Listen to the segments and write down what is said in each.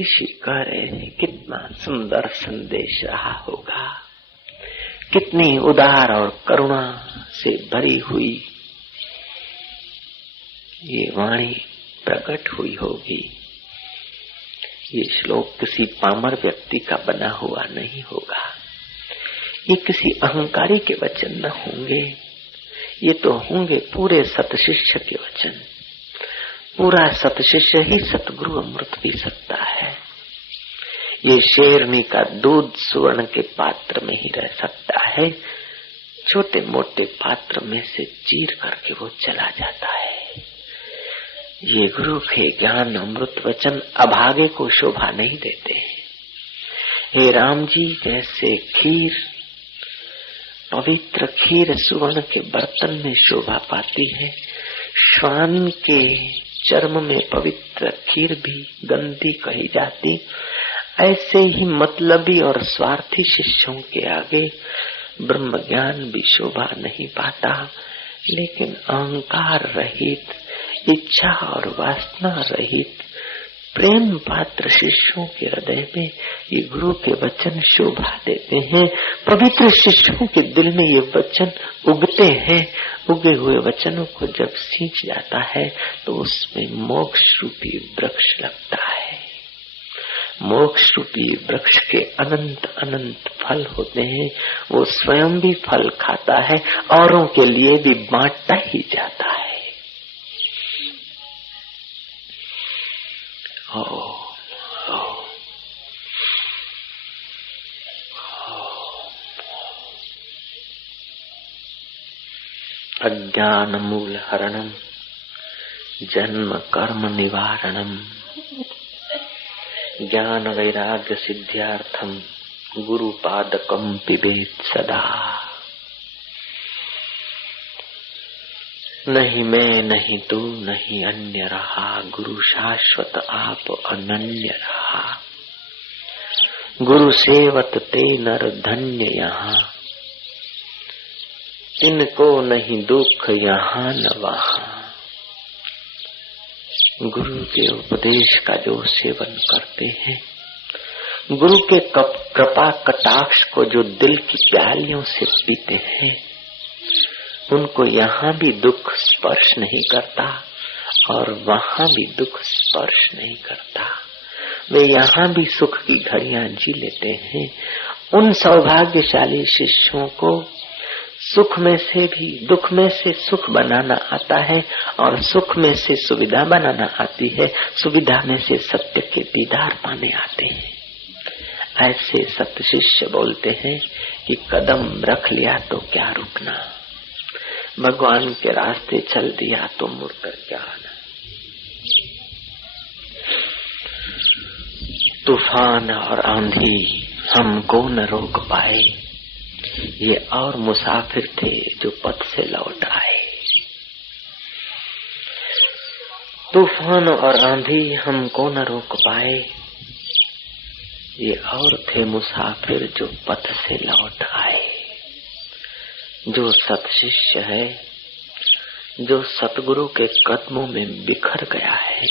ऋषि कह रहे हैं कितना सुंदर संदेश रहा होगा, कितनी उदार और करुणा से भरी हुई ये वाणी प्रकट हुई होगी। ये श्लोक किसी पामर व्यक्ति का बना हुआ नहीं होगा, ये किसी अहंकारी के वचन न होंगे, ये तो होंगे पूरे सतशिष्य के वचन। पूरा सतशिष्य ही सतगुरु अमृत पी सकता है। ये शेरनी का दूध सुवर्ण के पात्र में ही रह सकता है, छोटे मोटे पात्र में से चीर करके वो चला जाता है। ये गुरु के ज्ञान अमृत वचन अभागे को शोभा नहीं देते। हे राम जी, जैसे खीर, पवित्र खीर सुवर्ण के बर्तन में शोभा पाती है, श्वान के चर्म में पवित्र खीर भी गंदी कही जाती, ऐसे ही मतलबी और स्वार्थी शिष्यों के आगे ब्रह्म ज्ञान भी शोभा नहीं पाता। लेकिन अहंकार रहित, इच्छा और वासना रहित प्रेम पात्र शिष्यों के हृदय में ये गुरु के वचन शोभा देते हैं। पवित्र शिष्यों के दिल में ये वचन उगते हैं। उगे हुए वचनों को जब सींच जाता है तो उसमें मोक्ष रूपी वृक्ष लगता है। मोक्ष रूपी वृक्ष के अनंत अनंत फल होते हैं। वो स्वयं भी फल खाता है, औरों के लिए भी बांटता ही जाता है। अज्ञान मूल हरणम जन्म कर्म निवारणम ज्ञान वैराग्य सिद्ध्यार्थम गुरु पादकम पिबेत सदा। नहीं मैं नहीं तू नहीं अन्य रहा, गुरु शाश्वत आप अनन्य रहा। गुरु सेवत ते नर धन्य यहाँ, इनको नहीं दुख यहाँ न वहाँ। गुरु के उपदेश का जो सेवन करते हैं, गुरु के कृपा कटाक्ष को जो दिल की प्यालियों से पीते हैं, उनको यहाँ भी दुख स्पर्श नहीं करता और वहाँ भी दुख स्पर्श नहीं करता। वे यहाँ भी सुख की घड़ियां जी लेते हैं। उन सौभाग्यशाली शिष्यों को सुख में से भी दुख में से सुख बनाना आता है और सुख में से सुविधा बनाना आती है, सुविधा में से सत्य के दीदार पाने आते हैं। ऐसे सत्य शिष्य बोलते हैं कि कदम रख लिया तो क्या रुकना, भगवान के रास्ते चल दिया तो मुड़कर क्या आना। तूफान और आंधी हमको न रोक पाए, ये और मुसाफिर थे जो पथ से लौट आए। तूफान और आंधी हमको न रोक पाए, ये और थे मुसाफिर जो पथ से लौट आए। जो सत्शिष्य है, जो सतगुरु के कदमों में बिखर गया है,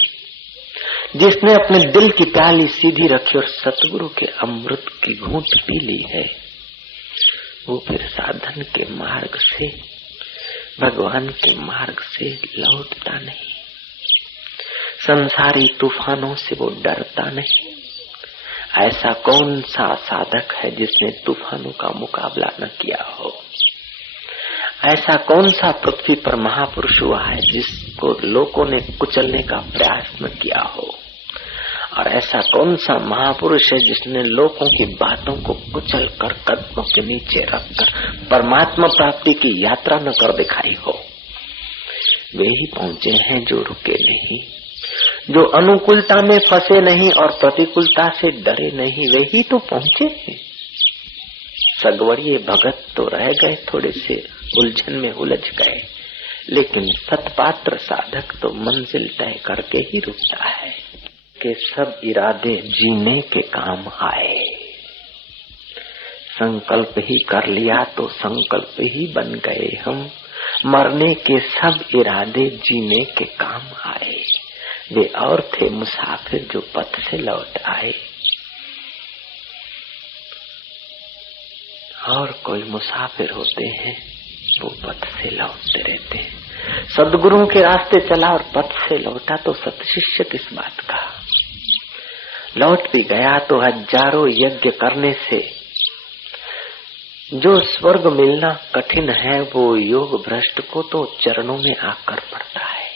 जिसने अपने दिल की प्याली सीधी रखी और सतगुरु के अमृत की घूंट पी ली है, वो फिर साधन के मार्ग से, भगवान के मार्ग से लौटता नहीं। संसारी तूफानों से वो डरता नहीं। ऐसा कौन सा साधक है जिसने तूफानों का मुकाबला न किया हो? ऐसा कौन सा पृथ्वी पर महापुरुष हुआ है जिसको लोगों ने कुचलने का प्रयास न किया हो? और ऐसा कौन सा महापुरुष है जिसने लोगों की बातों को कुचल कर कदमों के नीचे रखकर परमात्मा प्राप्ति की यात्रा न कर दिखाई हो? वे ही पहुंचे हैं जो रुके नहीं, जो अनुकूलता में फंसे नहीं और प्रतिकूलता से डरे नहीं। वे ही तो पहुंचे हैं। सगवड़िए भगत तो रह गए, थोड़े से उलझन में उलझ गए, लेकिन सतपात्र साधक तो मंजिल तय करके ही रुकता है कि सब इरादे जीने के काम आए। संकल्प ही कर लिया तो संकल्प ही बन गए हम। मरने के सब इरादे जीने के काम आए। वे और थे मुसाफिर जो पथ से लौट आए, और कोई मुसाफिर होते हैं वो पथ से लौटते रहते हैं। सद्गुरुओं के रास्ते चला और पथ से लौटा तो सतशिष्य किस बात का। लौट भी गया तो हजारों यज्ञ करने से जो स्वर्ग मिलना कठिन है वो योग भ्रष्ट को तो चरणों में आकर पड़ता है।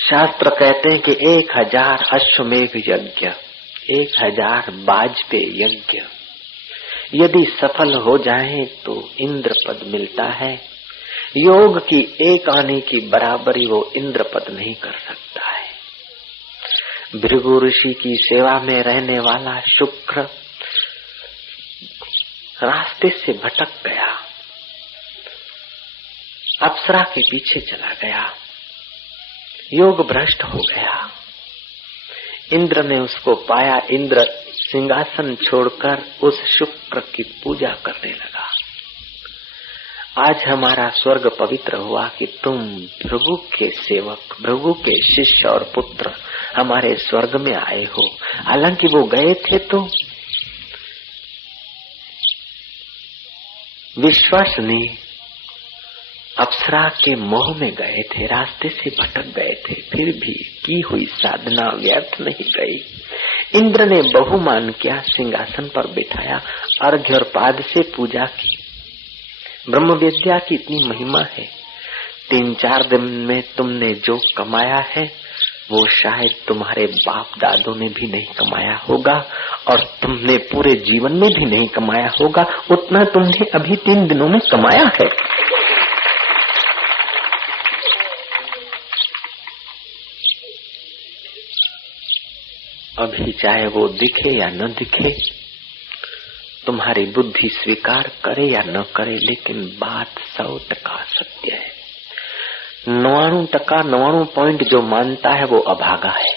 शास्त्र कहते हैं कि 1000 अश्वमेघ यज्ञ, 1000 वाजपेयी यज्ञ यदि सफल हो जाए तो इंद्र पद मिलता है। योग की एक आने की बराबरी वो इंद्र पद नहीं कर सकता है। भृगु ऋषि की सेवा में रहने वाला शुक्र रास्ते से भटक गया, अप्सरा के पीछे चला गया, योग भ्रष्ट हो गया। इंद्र ने उसको पाया, इंद्र सिंहासन छोड़कर उस शुक्र की पूजा करने लगा। आज हमारा स्वर्ग पवित्र हुआ कि तुम भृगु के सेवक, भृगु के शिष्य और पुत्र हमारे स्वर्ग में आए हो। हालांकि वो गए थे तो विश्वास ने अप्सरा के मोह में गए थे, रास्ते से भटक गए थे, फिर भी की हुई साधना व्यर्थ नहीं गई। इंद्र ने बहुमान किया, सिंहासन पर बिठाया, अर्घ्य और पाद से पूजा की। ब्रह्म विद्या की इतनी महिमा है। 3-4 दिन में तुमने जो कमाया है वो शायद तुम्हारे बाप दादों ने भी नहीं कमाया होगा और तुमने पूरे जीवन में भी नहीं कमाया होगा, उतना तुमने अभी 3 दिनों में कमाया है। अभी चाहे वो दिखे या न दिखे, तुम्हारी बुद्धि स्वीकार करे या न करे, लेकिन बात 100% सत्य है। 99 पॉइंट जो मानता है वो अभागा है।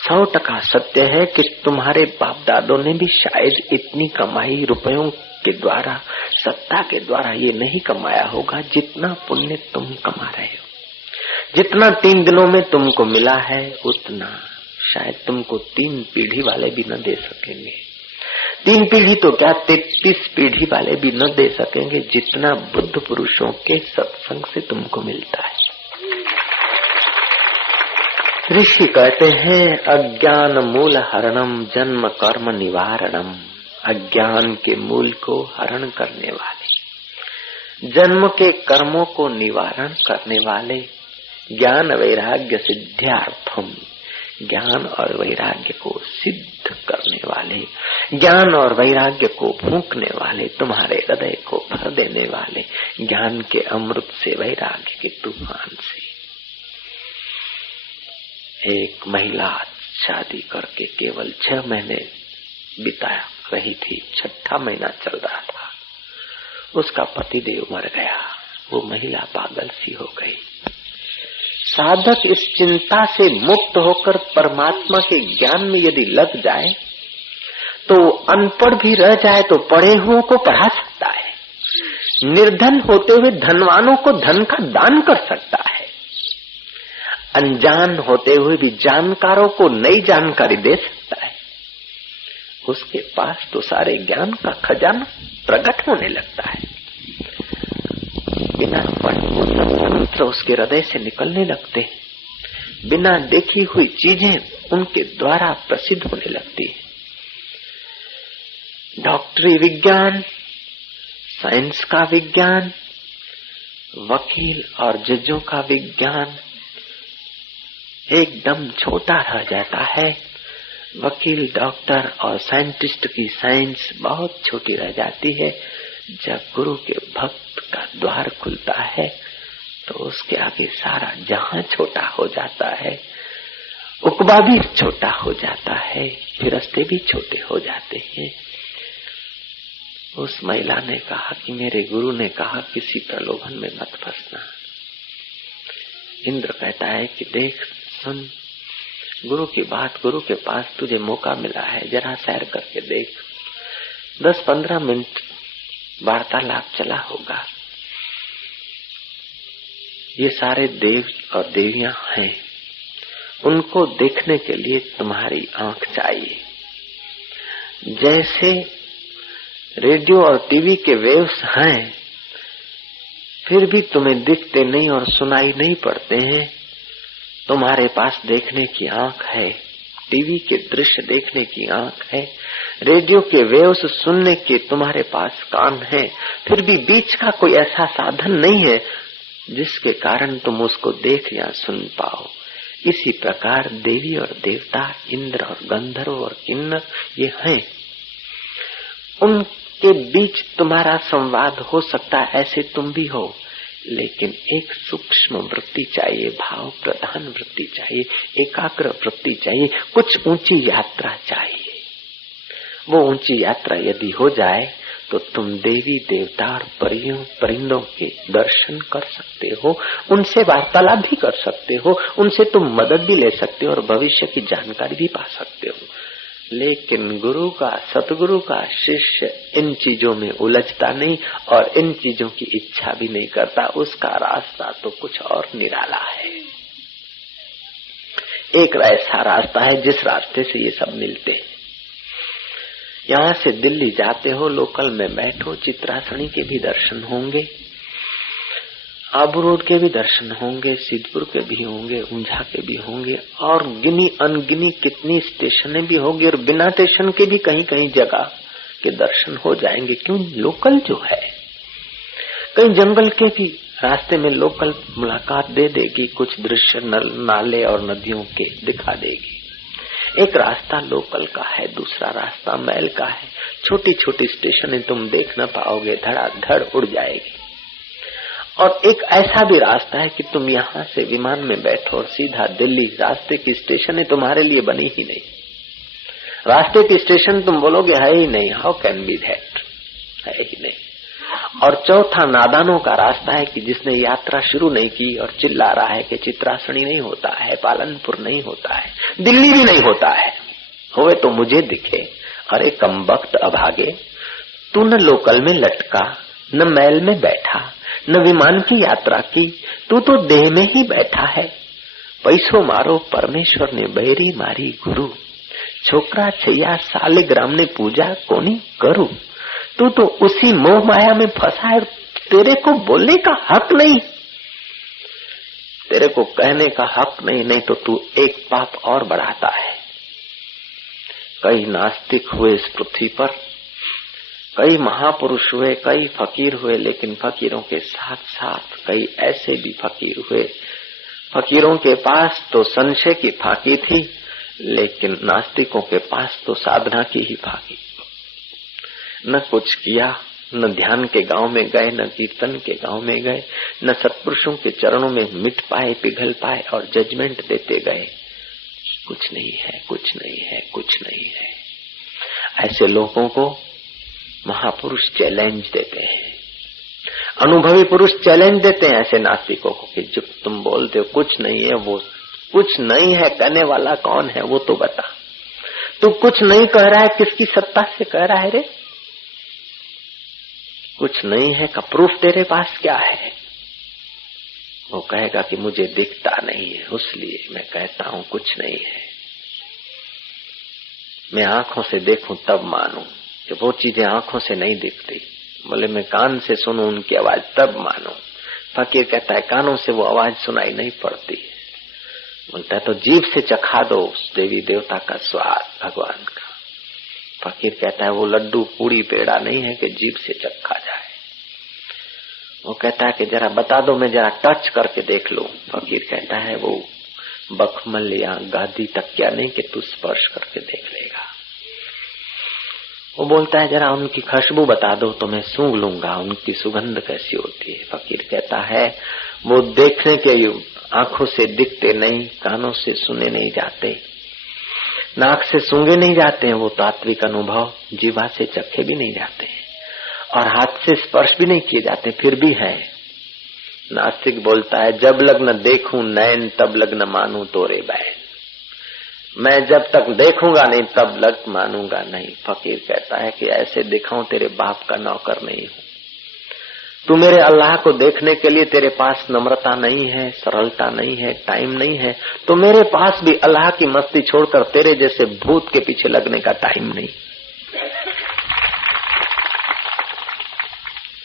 100% सत्य है कि तुम्हारे बाप दादों ने भी शायद इतनी कमाई रुपयों के द्वारा, सत्ता के द्वारा ये नहीं कमाया होगा जितना पुण्य तुम कमा रहे हो। जितना 3 दिनों में तुमको मिला है उतना शायद तुमको 3 पीढ़ी वाले भी न दे सकेंगे। 3 पीढ़ी तो क्या 33 पीढ़ी वाले भी न दे सकेंगे जितना बुद्ध पुरुषों के सत्संग से तुमको मिलता है। ऋषि कहते हैं अज्ञान मूल हरणम जन्म कर्म निवारणम। अज्ञान के मूल को हरण करने वाले, जन्म के कर्मों को निवारण करने वाले, ज्ञान वैराग्य सिद्ध्यार्थम, ज्ञान और वैराग्य को सिद्ध करने वाले, ज्ञान और वैराग्य को फूंकने वाले, तुम्हारे हृदय को भर देने वाले, ज्ञान के अमृत से, वैराग्य के तूफान से। एक महिला शादी करके केवल 6 महीने बिता रही थी, 6ठा महीना चल रहा था, उसका पतिदेव मर गया। वो महिला पागल सी हो गई। साधक इस चिंता से मुक्त होकर परमात्मा के ज्ञान में यदि लग जाए तो अनपढ़ भी रह जाए तो पढ़े हुओं को पढ़ा सकता है। निर्धन होते हुए धनवानों को धन का दान कर सकता है। अनजान होते हुए भी जानकारों को नई जानकारी दे सकता है। उसके पास तो सारे ज्ञान का खजाना प्रकट होने लगता है। बिना पढ़े वो सब मंत्र उसके हृदय से निकलने लगते हैं। बिना देखी हुई चीजें उनके द्वारा प्रसिद्ध होने लगती है। डॉक्टरी विज्ञान, साइंस का विज्ञान, वकील और जजों का विज्ञान एकदम छोटा रह जाता है। वकील, डॉक्टर और साइंटिस्ट की साइंस बहुत छोटी रह जाती है। जब गुरु के भक्त का द्वार खुलता है तो उसके आगे सारा जहां छोटा हो जाता है, उकबा भी छोटा हो जाता है, फिरस्ते भी छोटे हो जाते हैं। उस महिला ने कहा कि मेरे गुरु ने कहा किसी प्रलोभन में मत फंसना। इंद्र कहता है कि देख सुन, गुरु की बात, गुरु के पास तुझे मौका मिला है, जरा सैर करके देख। 10-15 मिनट वार्तालाप चला होगा। ये सारे देव और देवियां हैं, उनको देखने के लिए तुम्हारी आंख चाहिए। जैसे रेडियो और टीवी के वेव्स हैं, फिर भी तुम्हें दिखते नहीं और सुनाई नहीं पड़ते हैं। तुम्हारे पास देखने की आंख है, टीवी के दृश्य देखने की आंख है, रेडियो के वेव्स सुनने के तुम्हारे पास कान है, फिर भी बीच का कोई ऐसा साधन नहीं है जिसके कारण तुम उसको देख या सुन पाओ। इसी प्रकार देवी और देवता, इंद्र और गंधर्व और किन्नर ये हैं। उनके बीच तुम्हारा संवाद हो सकता है, ऐसे तुम भी हो, लेकिन एक सूक्ष्म वृत्ति चाहिए, भाव प्रधान वृत्ति चाहिए, एकाग्र वृत्ति चाहिए, कुछ ऊंची यात्रा चाहिए। वो ऊंची यात्रा यदि हो जाए तो तुम देवी देवता और परिंदों के दर्शन कर सकते हो, उनसे वार्तालाप भी कर सकते हो, उनसे तुम मदद भी ले सकते हो और भविष्य की जानकारी भी पा सकते हो। लेकिन गुरु का, सतगुरु का शिष्य इन चीजों में उलझता नहीं और इन चीजों की इच्छा भी नहीं करता। उसका रास्ता तो कुछ और निराला है। एक ऐसा रास्ता है जिस रास्ते से ये सब मिलते हैं। यहाँ से दिल्ली जाते हो, लोकल में बैठो, चित्रासनी के भी दर्शन होंगे, आबू रोड के भी दर्शन होंगे, सिद्धपुर के भी होंगे, ऊंझा के भी होंगे, और गिनी अनगिनी कितनी स्टेशनें भी होंगी, और बिना स्टेशन के भी कहीं कहीं जगह के दर्शन हो जाएंगे। क्यों? लोकल जो है। कहीं जंगल के भी रास्ते में लोकल मुलाकात दे देगी, कुछ दृश्य नाले और नदियों के दिखा देगी। एक रास्ता लोकल का है, दूसरा रास्ता मैल का है। छोटी छोटी स्टेशनें तुम देख न पाओगे, धड़ाधड़ उड़ जाएगी। और एक ऐसा भी रास्ता है कि तुम यहाँ से विमान में बैठो और सीधा दिल्ली, रास्ते की स्टेशनें तुम्हारे लिए बनी ही नहीं। रास्ते की स्टेशन तुम बोलोगे है ही नहीं, हाउ कैन बी दैट, है ही नहीं। और चौथा नादानों का रास्ता है कि जिसने यात्रा शुरू नहीं की और चिल्ला रहा है कि चित्रासनी नहीं होता है, पालनपुर नहीं होता है, दिल्ली भी नहीं होता है, होवे तो मुझे दिखे। अरे कमबख्त अभागे, तू न लोकल में लटका, न मैल में बैठा, न विमान की यात्रा की, तू तो देह में ही बैठा है। पैसो मारो परमेश्वर ने बैरी मारी गुरु, छोकरा छैया सालिग्राम ने पूजा कोनी करू। तू तो उसी मोह माया में फंसा है, तेरे को बोलने का हक नहीं, तेरे को कहने का हक नहीं, नहीं तो तू एक पाप और बढ़ाता है। कई नास्तिक हुए इस पृथ्वी पर, कई महापुरुष हुए, कई फकीर हुए, लेकिन फकीरों के साथ साथ कई ऐसे भी फकीर हुए। फकीरों के पास तो संशय की फाकी थी, लेकिन नास्तिकों के पास तो साधना की ही फाकी। न कुछ किया, न ध्यान के गांव में गए, न कीर्तन के गांव में गए, न सत्पुरुषों के चरणों में मिट पाए, पिघल पाए, और जजमेंट देते गए कुछ नहीं है, कुछ नहीं है, कुछ नहीं है। ऐसे लोगों को महापुरुष चैलेंज देते हैं, अनुभवी पुरुष चैलेंज देते हैं ऐसे नास्तिकों को कि जो तुम बोलते हो कुछ नहीं है, वो कुछ नहीं है कहने वाला कौन है वो तो बता। तू कुछ नहीं कह रहा है, किसकी सत्ता से कह रहा है रे? कुछ नहीं है का प्रूफ तेरे पास क्या है? वो कहेगा कि मुझे दिखता नहीं है, इसलिए मैं कहता हूं कुछ नहीं है। मैं आंखों से देखूं तब मानूं, कि वो चीजें आंखों से नहीं दिखती। बोले मैं कान से सुनूं उनकी आवाज तब मानूं। फकीर कहता है कानों से वो आवाज सुनाई नहीं पड़ती। बोलता है तो जीभ से चखा दो उस देवी देवता का स्वाद भगवान का। फकीर कहता है वो लड्डू पूड़ी पेड़ा नहीं है कि जीभ से चखा जाए। वो कहता है कि जरा बता दो, मैं जरा टच करके देख लूं। फकीर कहता है वो बखमल या गादी तकिया नहीं कि तू स्पर्श करके देख लेगा। वो बोलता है जरा उनकी खुशबू बता दो तो मैं सूंघ लूंगा, उनकी सुगंध कैसी होती है। फकीर कहता है वो देखने के आंखों से दिखते नहीं, कानों से सुने नहीं जाते, नाक से सूंघे नहीं जाते हैं, वो तात्विक अनुभव जीवा से चखे भी नहीं जाते हैं और हाथ से स्पर्श भी नहीं किए जाते, फिर भी है। नास्तिक बोलता है जब लग न देखूं नैन तब लग न मानूं तोरे बैन। मैं जब तक देखूंगा नहीं तब लग मानूंगा नहीं। फकीर कहता है कि ऐसे दिखाऊं तेरे बाप का नौकर नहीं हूं। तू मेरे अल्लाह को देखने के लिए तेरे पास नम्रता नहीं है, सरलता नहीं है, टाइम नहीं है, तो मेरे पास भी अल्लाह की मस्ती छोड़कर तेरे जैसे भूत के पीछे लगने का टाइम नहीं।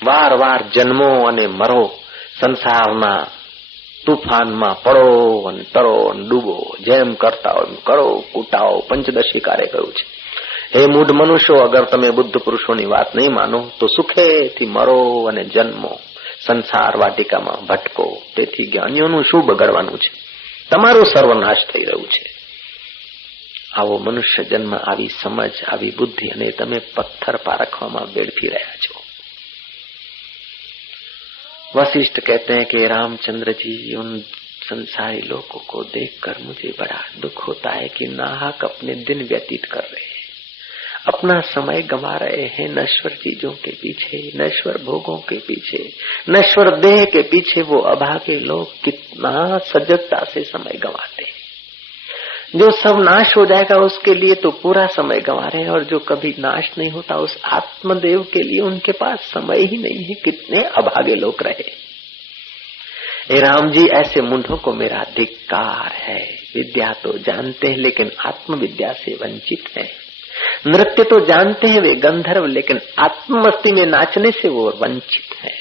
વાર વાર જન્મો અને મરો, સંસારના તુફાનમાં પડો અને તરો અને ડૂબો, જેમ કરતા હોય એમ કરો, કૂટાઓ, પંચદશિકારે કહ્યું છે। હે મૂઢ મનુષ્યો, અગર તમે બુદ્ધ પુરુષોની વાત નહીં માનો તો સુખેથી મરો અને જન્મો, સંસાર વાટિકામાં ભટકો। તેથી જ્ઞાનીઓનું શું બગડવાનું છે? તમારું સર્વનાશ થઈ રહ્યું છે। આવો મનુષ્ય જન્મ, આવી સમજ, આવી બુદ્ધિ, અને તમે પથ્થર પારખવામાં વેડફી રહ્યા છો। वशिष्ठ कहते हैं कि रामचंद्र जी, उन संसारी लोगों को देखकर मुझे बड़ा दुख होता है कि नाहक अपने दिन व्यतीत कर रहे हैं, अपना समय गंवा रहे हैं नश्वर चीजों के पीछे, नश्वर भोगों के पीछे, नश्वर देह के पीछे। वो अभागे लोग कितना सजगता से समय गंवाते हैं। जो सब नाश हो जाएगा उसके लिए तो पूरा समय गंवा रहे हैं, और जो कभी नाश नहीं होता उस आत्मदेव के लिए उनके पास समय ही नहीं है। कितने अभागे लोग रहे। ए राम जी, ऐसे मूढ़ों को मेरा धिक्कार है। विद्या तो जानते हैं लेकिन आत्मविद्या से वंचित हैं। नृत्य तो जानते हैं वे गंधर्व, लेकिन आत्ममस्ती में नाचने से वो वंचित है।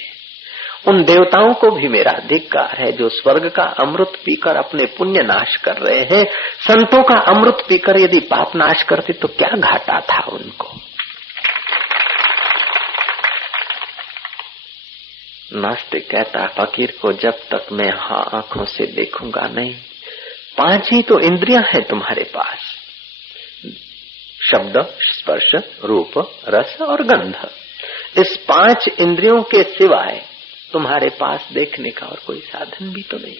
उन देवताओं को भी मेरा धिक्कार है जो स्वर्ग का अमृत पीकर अपने पुण्य नाश कर रहे हैं। संतों का अमृत पीकर यदि पाप नाश करते तो क्या घाटा था उनको। नास्तिक कहता फकीर को, जब तक मैं आंखों से देखूंगा नहीं, 5 ही तो इंद्रियां हैं तुम्हारे पास, शब्द, स्पर्श, रूप, रस और गंध। इस 5 इंद्रियों के सिवाय तुम्हारे पास देखने का और कोई साधन भी तो नहीं।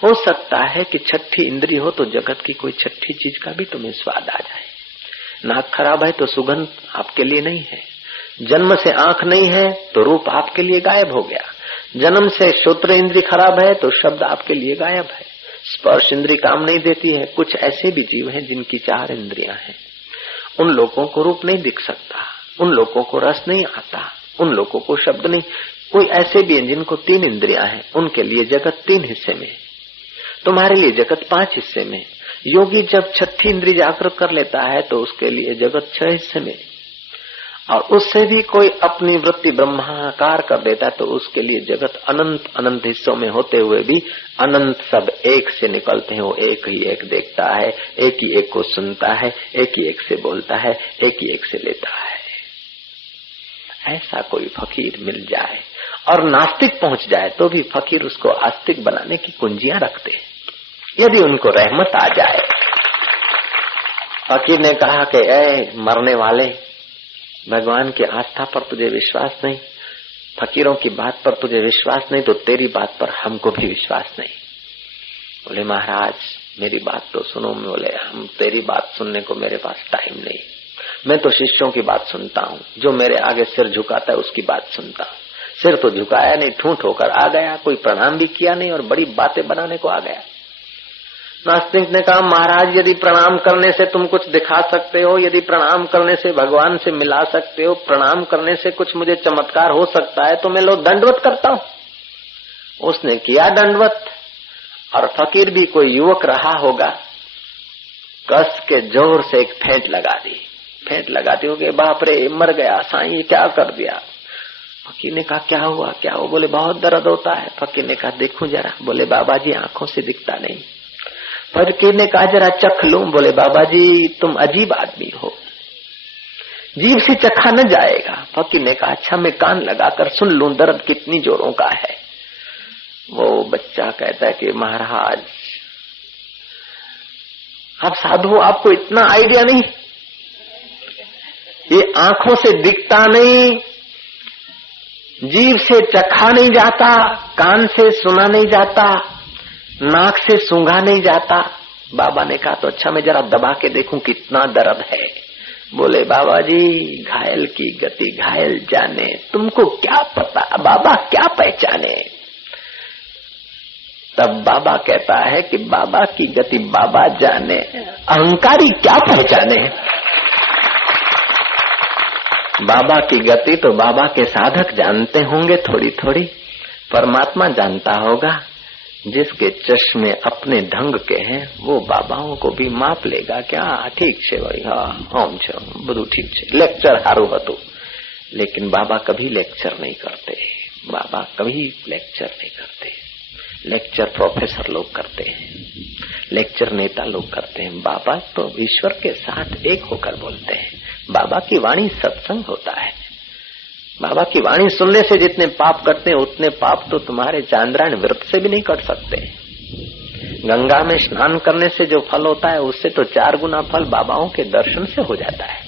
हो सकता है कि 6ठी इंद्रिय हो तो जगत की कोई 6ठी चीज का भी तुम्हें स्वाद आ जाए। नाक खराब है तो सुगंध आपके लिए नहीं है। जन्म से आंख नहीं है तो रूप आपके लिए गायब हो गया। जन्म से श्रोत्र इंद्रिय खराब है तो शब्द आपके लिए गायब है। स्पर्श इंद्रिय काम नहीं देती है। कुछ ऐसे भी जीव हैं जिनकी 4 इंद्रियां हैं। उन लोगों को रूप नहीं दिख सकता, उन लोगों को रस नहीं आता, उन लोगों को शब्द नहीं। कोई ऐसे भी हैं जिनको 3 इंद्रियां हैं, उनके लिए जगत 3 हिस्से में, तुम्हारे लिए जगत 5 हिस्से में। योगी जब 6ठी इंद्रिय जागृत कर लेता है तो उसके लिए जगत 6 हिस्से में, और उससे भी कोई अपनी वृत्ति ब्रह्माकार कर देता है तो उसके लिए जगत अनंत अनंत हिस्सों में होते हुए भी अनंत सब एक से निकलते हैं। वो एक ही एक देखता है, एक ही एक को सुनता है, एक ही एक से बोलता है, एक ही एक से लेता है। ऐसा कोई फकीर मिल जाए और नास्तिक पहुंच जाए तो भी फकीर उसको आस्तिक बनाने की कुंजियां रखते हैं, यदि उनको रहमत आ जाए। फकीर ने कहा कि ऐ मरने वाले, भगवान की आस्था पर तुझे विश्वास नहीं, फकीरों की बात पर तुझे विश्वास नहीं, तो तेरी बात पर हमको भी विश्वास नहीं। बोले महाराज मेरी बात तो सुनो। बोले हम तेरी बात सुनने को मेरे पास टाइम नहीं, मैं तो शिष्यों की बात सुनता हूँ। जो मेरे आगे सिर झुकाता है उसकी बात सुनता हूँ। सिर तो झुकाया नहीं, ठूंठ होकर आ गया, कोई प्रणाम भी किया नहीं और बड़ी बातें बनाने को आ गया। नास्तिक ने कहा महाराज यदि प्रणाम करने से तुम कुछ दिखा सकते हो, यदि प्रणाम करने से भगवान से मिला सकते हो, प्रणाम करने से कुछ मुझे चमत्कार हो सकता है तो मैं लो दंडवत करता हूँ। उसने किया दंडवत, और फकीर भी कोई युवक रहा होगा, कस के जोर से एक फेंट लगा दी। फेंट लगाती हो कि बाप रे मर गया साईं, ये क्या कर दिया। फकीर ने कहा क्या हुआ क्या हुआ। बोले बहुत दर्द होता है। फकीर ने कहा देखूं जरा। बोले बाबा जी आंखों से दिखता नहीं। फकीर ने कहा जरा चख लूं। बोले बाबा जी तुम अजीब आदमी हो, जीभ से चखा न जाएगा। फकीर ने कहा अच्छा मैं कान लगाकर सुन लूं दर्द कितनी जोरों का है। वो बच्चा कहता है कि महाराज आप साधु, आपको इतना आइडिया नहीं, ये आंखों से दिखता नहीं, जीभ से चखा नहीं जाता, कान से सुना नहीं जाता, नाक से सूंघा नहीं जाता। बाबा ने कहा तो अच्छा मैं जरा दबा के देखूं कितना दर्द है। बोले बाबा जी घायल की गति घायल जाने, तुमको क्या पता, बाबा क्या पहचाने। तब बाबा कहता है कि बाबा की गति बाबा जाने, अहंकारी क्या पहचाने। बाबा की गति तो बाबा के साधक जानते होंगे थोड़ी थोड़ी, परमात्मा जानता होगा। जिसके चश्मे अपने ढंग के हैं वो बाबाओं को भी माप लेगा। क्या ठीक छे भाई, हाँ हम छे, બધું ठीक छे, लेक्चर हारू હતું। लेकिन बाबा कभी लेक्चर नहीं करते, बाबा कभी लेक्चर नहीं करते। लेक्चर प्रोफेसर लोग करते हैं, लेक्चर नेता लोग करते हैं। बाबा तो ईश्वर के साथ एक होकर बोलते हैं। बाबा की वाणी सत्संग होता है। बाबा की वाणी सुनने से जितने पाप करते हैं उतने पाप तो तुम्हारे चांद्रायण व्रत से भी नहीं कट सकते। गंगा में स्नान करने से जो फल होता है उससे तो 4 गुना फल बाबाओं के दर्शन से हो जाता है।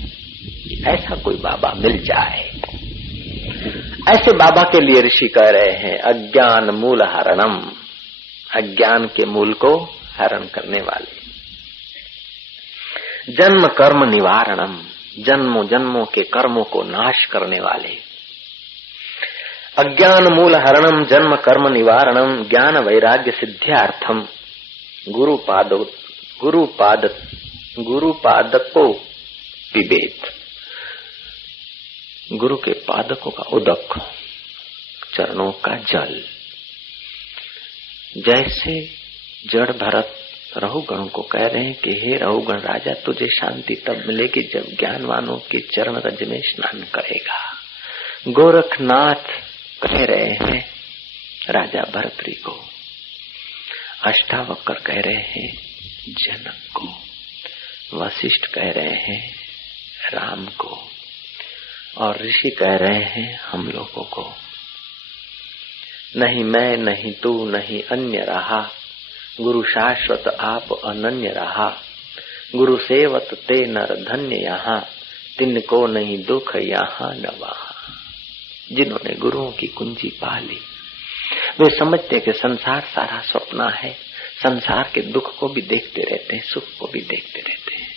ऐसा कोई बाबा मिल जाए। ऐसे बाबा के लिए ऋषि कह रहे हैं अज्ञान मूल हरणम, अज्ञान के मूल को हरण करने वाले। जन्म कर्म निवारणम, जन्मों जन्मों के कर्मों को नाश करने वाले। अज्ञान मूल हरणम जन्म कर्म निवारणम ज्ञान वैराग्य सिद्ध्यार्थम गुरुपादको पिबेत। गुरु के पादकों का उदक, चरणों का जल। जैसे जड़ भरत रहुगण को कह रहे हैं कि हे रहुगण राजा, तुझे शांति तब मिलेगी जब ज्ञानवानों के चरण रज में स्नान करेगा। गोरखनाथ कह रहे हैं राजा भरतरी को, अष्टावक्र कह रहे हैं जनक को, वशिष्ठ कह रहे हैं राम को, और ऋषि कह रहे हैं हम लोगों को। नहीं मैं नहीं तू नहीं अन्य रहा, गुरु शाश्वत आप अनन्य रहा। गुरु सेवत ते नर धन्य यहाँ, तिनको नहीं दुख यहाँ न वहाँ। जिन्होंने गुरुओं की कुंजी पा ली वे समझते कि संसार सारा स्वप्न है। संसार के दुख को भी देखते रहते हैं, सुख को भी देखते रहते हैं,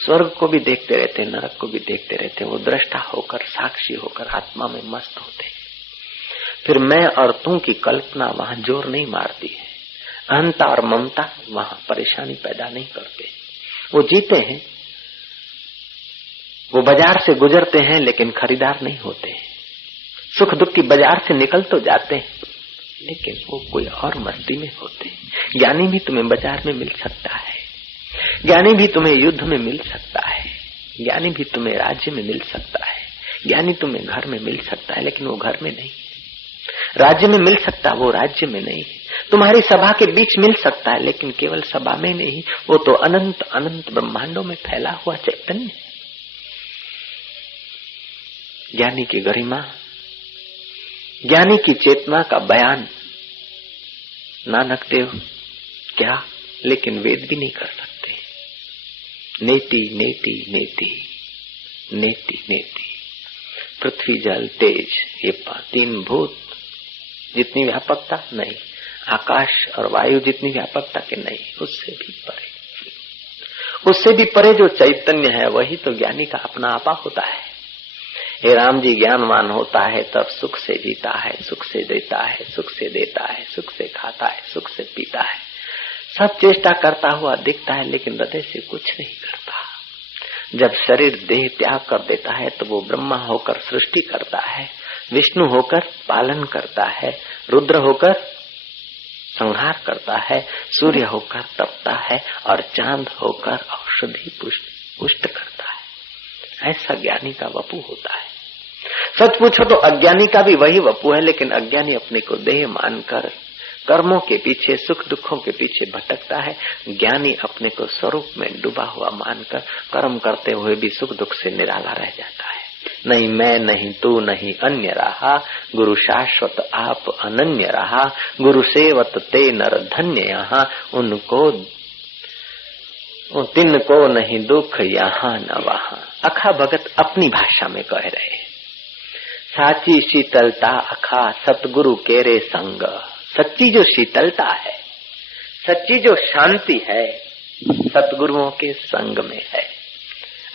स्वर्ग को भी देखते रहते हैं, नरक को भी देखते रहते हैं। वो दृष्टा होकर, साक्षी होकर आत्मा में मस्त होते हैं। फिर मैं और तू की कल्पना वहां जोर नहीं मारती है। अहंता और ममता वहां परेशानी पैदा नहीं करते। वो जीते हैं, वो बाजार से गुजरते हैं लेकिन खरीदार नहीं होते हैं। सुख दुख की बाजार से निकल तो जाते हैं लेकिन वो कोई और मस्ती में होते हैं। ज्ञानी भी तुम्हें बाजार में मिल सकता है, ज्ञानी भी तुम्हें युद्ध में मिल सकता है, ज्ञानी भी तुम्हें राज्य में मिल सकता है, ज्ञानी तुम्हें घर में मिल सकता है लेकिन वो घर में नहीं है। राज्य में मिल सकता है, वो राज्य में नहीं है। तुम्हारी सभा के बीच मिल सकता है लेकिन केवल सभा में नहीं, वो तो अनंत अनंत ब्रह्मांडों में फैला हुआ चैतन्य है। ज्ञानी की गरिमा, ज्ञानी की चेतना का बयान नानक देव क्या, लेकिन वेद भी नहीं कर सकते। नेति नेति नेति नेति नेति, पृथ्वी जल तेज, ये 3 भूत जितनी व्यापकता नहीं, आकाश और वायु जितनी व्यापकता के नहीं, उससे भी परे, उससे भी परे जो चैतन्य है वही तो ज्ञानी का अपना आपा होता है। हे राम जी, ज्ञानवान होता है तब सुख से जीता है, सुख से देता है, सुख से देता है, सुख से खाता है, सुख से पीता है, सब चेष्टा करता हुआ दिखता है लेकिन हृदय से कुछ नहीं करता। जब शरीर देह त्याग कर देता है तो वो ब्रह्मा होकर सृष्टि करता है, विष्णु होकर पालन करता है, रुद्र होकर संहार करता है, सूर्य होकर तपता है और चांद होकर औषधि पुष्ट करता है। ऐसा ज्ञानी का वपु होता है। सच पूछो तो अज्ञानी का भी वही वपु है, लेकिन अज्ञानी अपने को देह मानकर कर्मों के पीछे, सुख दुखों के पीछे भटकता है। ज्ञानी अपने को स्वरूप में डूबा हुआ मानकर कर्म करते हुए भी सुख दुख से निराला रह जाता है। नहीं मैं नहीं तू नहीं अन्य रहा, गुरु शाश्वत आप अनन्य रहा। गुरु सेवत ते नर धन्य यहाँ, उनको तिनको नहीं दुख यहाँ न वहाँ। अखा भगत अपनी भाषा में कह रहे, साची शीतलता अखा सतगुरु केरे संग। सच्ची जो शीतलता है, सच्ची जो शांति है, सतगुरुओं के संग में है।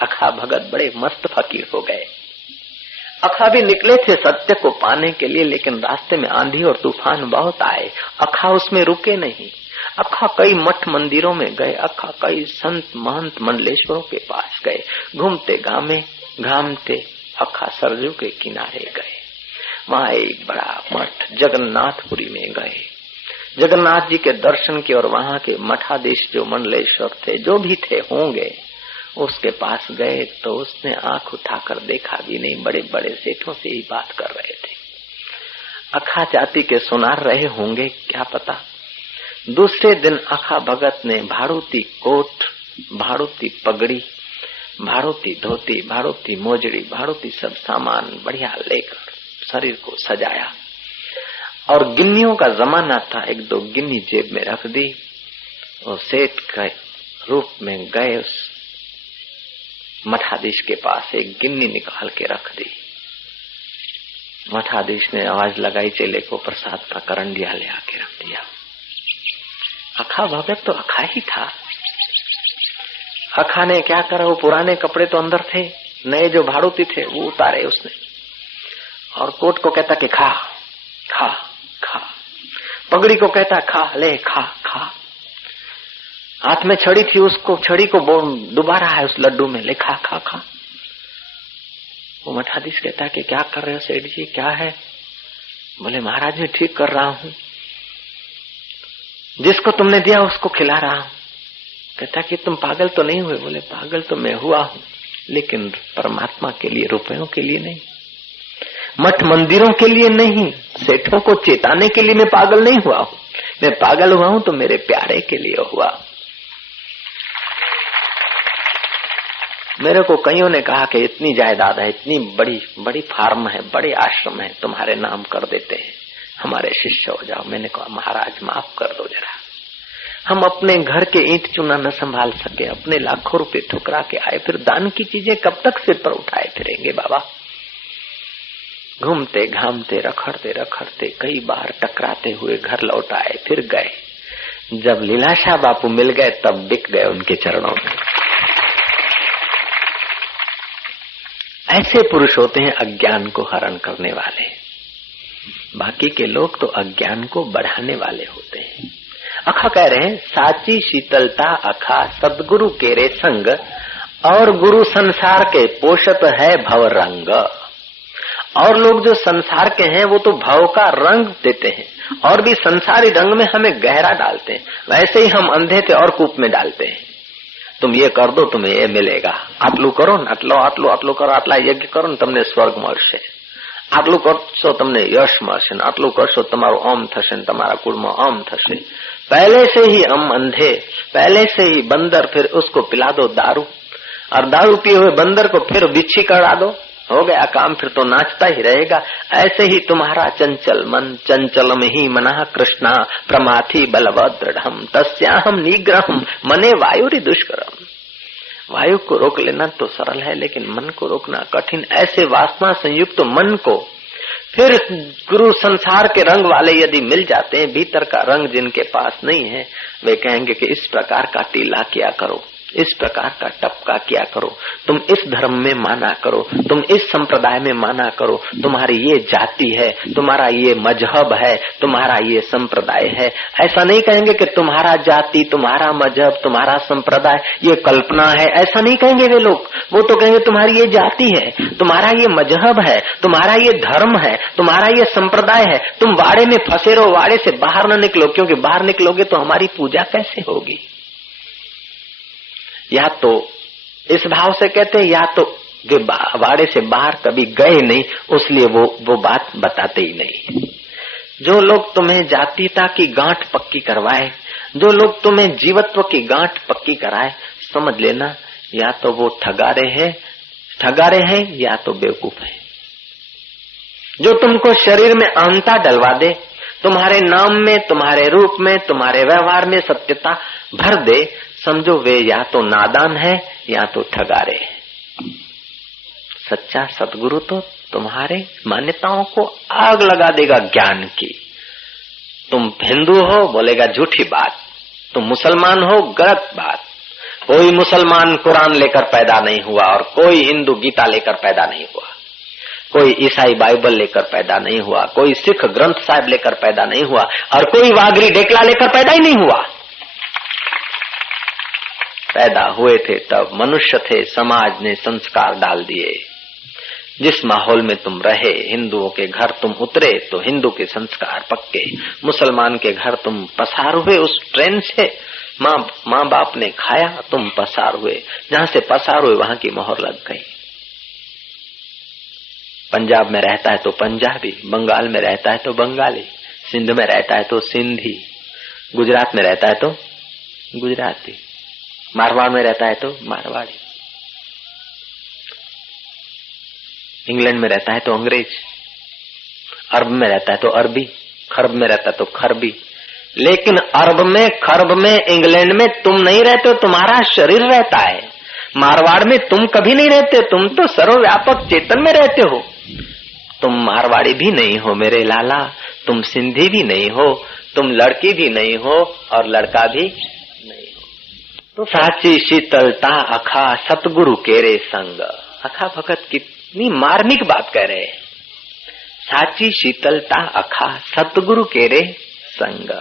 अखा भगत बड़े मस्त फकीर हो गए। अखा भी निकले थे सत्य को पाने के लिए, लेकिन रास्ते में आंधी और तूफान बहुत आए। अखा उसमें रुके नहीं। अखा कई मठ मंदिरों में गए, अखा कई संत महंत मंडलेश्वरों के पास गए। घूमते घामते अखा सरजू के किनारे गए। वहां एक बड़ा मठ जगन्नाथपुरी में गए, जगन्नाथ जी के दर्शन किए और वहां के मठाधीश जो मंडलेश्वर थे, जो भी थे होंगे, उसके पास गए तो उसने आंख उठाकर देखा भी नहीं। बड़े बड़े सेठों से ही बात कर रहे थे। अखा जाति के सुनार रहे होंगे, क्या पता। दूसरे दिन अखा भगत ने भाड़ूती कोट, भाड़ूती पगड़ी, भाड़ूती धोती, भाड़ूती मोजड़ी, भाड़ूती सब सामान बढ़िया लेकर शरीर को सजाया और गिन्नियों का जमाना था। एक दो गिन्नी जेब में रख दी और सेठ के रूप में गए उस मठाधीश के पास एक गिन्नी निकाल के रख दी। मठाधीश ने आवाज लगाई, चेले को प्रसाद का करंडिया ले आके रख दिया। अखा भगत तो अखा ही था। अखा ने क्या करा, वो पुराने कपड़े तो अंदर थे, नए जो भाड़ूती थे वो उतारे उसने और कोट को कहता कि खा खा खा, पगड़ी को कहता खा ले खा खा, हाथ में छड़ी थी, उसको छड़ी को दोबारा है उस लड्डू में, ले खा खा खा। वो मठाधीश कहता कि क्या कर रहे हो सेठ जी, क्या है? बोले महाराज मैं ठीक कर रहा हूँ, जिसको तुमने दिया उसको खिला रहा हूँ। कहता कि तुम पागल तो नहीं हुए? बोले पागल तो मैं हुआ हूँ, लेकिन परमात्मा के लिए, रुपयों के लिए नहीं, मठ मंदिरों के लिए नहीं, सेठों को चेताने के लिए मैं पागल नहीं हुआ हूँ। मैं पागल हुआ हूँ तो मेरे प्यारे के लिए हुआ। मेरे को कईयों ने कहा कि इतनी जायदाद है, इतनी बड़ी बड़ी फार्म है, बड़े आश्रम है, तुम्हारे नाम कर देते हैं, हमारे शिष्य हो जाओ। मैंने कहा महाराज माफ कर दो जरा, हम अपने घर के ईंट चूना न संभाल सके, अपने लाखों रुपए ठुकरा के आए, फिर दान की चीजें कब तक सिर पर उठाए फिरेंगे बाबा। घूमते घामते रखड़ते रखड़ते कई बार टकराते हुए घर लौट आए, फिर गए। जब लीलाशाह बापू मिल गए तब बिक गए उनके चरणों में। ऐसे पुरुष होते हैं अज्ञान को हरण करने वाले, बाकी के लोग तो अज्ञान को बढ़ाने वाले होते हैं। अखा कह रहे हैं साची शीतलता अखा सदगुरु केरे संग, और गुरु संसार के पोषत है भव रंग। और लोग जो संसार के हैं वो तो भव का रंग देते हैं और भी संसारी रंग में हमें गहरा डालते हैं। वैसे ही हम अंधे थे और कूप में डालते हैं, तुम ये कर दो तुम्हें ये मिलेगा, आटलू करो न आटलो आटलो आटलो करो, आटला यज्ञ करो न તમને સ્વર્ગ મળશે, આટલું કરશો તમને यश મળશે, આટલું કરશો તમારું ઓમ થશે, તમારા કુળમાં ઓમ થશે। पहले से ही हम अंधे, पहले से ही बंदर, फिर उसको पिला दो दारू, और दारू पिए हुए बंदर को फिर बिच्छी करा दो, हो गया काम, फिर तो नाचता ही रहेगा। ऐसे ही तुम्हारा चंचल मन, चंचलम ही मना कृष्णा प्रमाथि बलवद दृढ़म तस्याहम निग्रहम मने वायुरि दुष्करम। वायु को रोक लेना तो सरल है, लेकिन मन को रोकना कठिन। ऐसे वासना संयुक्त मन को फिर गुरु संसार के रंग वाले यदि मिल जाते हैं, भीतर का रंग जिनके पास नहीं है, वे कहेंगे कि इस प्रकार का टीला किया करो, इस प्रकार का टपका किया करो, तुम इस धर्म में माना करो, तुम इस संप्रदाय में माना करो, तुम्हारी ये जाति है, तुम्हारा ये मजहब है, तुम्हारा ये संप्रदाय है। ऐसा नहीं कहेंगे कि तुम्हारा जाति, तुम्हारा मजहब, तुम्हारा संप्रदाय ये कल्पना है, ऐसा नहीं कहेंगे वे लोग। वो तो कहेंगे तुम्हारी ये जाति है, तुम्हारा ये मजहब है, तुम्हारा ये धर्म है, तुम्हारा ये संप्रदाय है, तुम वाड़े में फंसे रहो, वाड़े से बाहर न निकलो, क्योंकि बाहर निकलोगे तो हमारी पूजा कैसे होगी। या तो इस भाव से कहते हैं, या तो वे वाड़े से बाहर कभी गए नहीं, उसलिए वो बात बताते ही नहीं। जो लोग तुम्हें जातीयता की गांठ पक्की करवाए, जो लोग तुम्हें जीवत्व की गांठ पक्की कराए, समझ लेना या तो वो ठगारे हैं या तो बेवकूफ है। जो तुमको शरीर में अहंता डलवा दे, तुम्हारे नाम में, तुम्हारे रूप में, तुम्हारे व्यवहार में सत्यता भर दे, समझो वे या तो नादान है या तो ठगारे है। सच्चा सतगुरु तो तुम्हारे मान्यताओं को आग लगा देगा ज्ञान की। तुम हिंदू हो बोलेगा झूठी बात, तुम मुसलमान हो गलत बात। कोई मुसलमान कुरान लेकर पैदा नहीं हुआ और कोई हिंदू गीता लेकर पैदा नहीं हुआ, कोई ईसाई बाइबल लेकर पैदा नहीं हुआ, कोई सिख ग्रंथ साहिब लेकर पैदा नहीं हुआ, और कोई वागरी डेकला लेकर पैदा ही नहीं हुआ। पैदा हुए थे तब मनुष्य थे, समाज ने संस्कार डाल दिए। जिस माहौल में तुम रहे, हिंदुओं के घर तुम उतरे तो हिंदू के संस्कार पक्के, मुसलमान के घर तुम पसार हुए उस ट्रेन से, माँ बाप ने खाया, तुम पसार हुए, जहाँ से पसार हुए वहां की मोहर लग गई। पंजाब में रहता है तो पंजाबी, बंगाल में रहता है तो बंगाली, सिंध में रहता है तो सिंधी, गुजरात में रहता है तो गुजराती, मारवाड़ में रहता है तो मारवाड़ी, इंग्लैंड में रहता है तो अंग्रेज, अरब में रहता है तो अरबी, खरब में रहता है तो खरबी। लेकिन अरब में, खरब में, इंग्लैंड में तुम नहीं रहते हो, तुम्हारा शरीर रहता है। मारवाड़ में तुम कभी नहीं रहते, तुम तो सर्वव्यापक चेतन में रहते हो। तुम मारवाड़ी भी नहीं हो मेरे लाला, तुम सिंधी भी नहीं हो, तुम लड़की भी नहीं हो और लड़का भी नहीं हो। तो साची शीतलता अखा सतगुरु केरे संग। अखा भगत कितनी मार्मिक बात कह रहे हैं। साची शीतलता अखा सतगुरु केरे संग।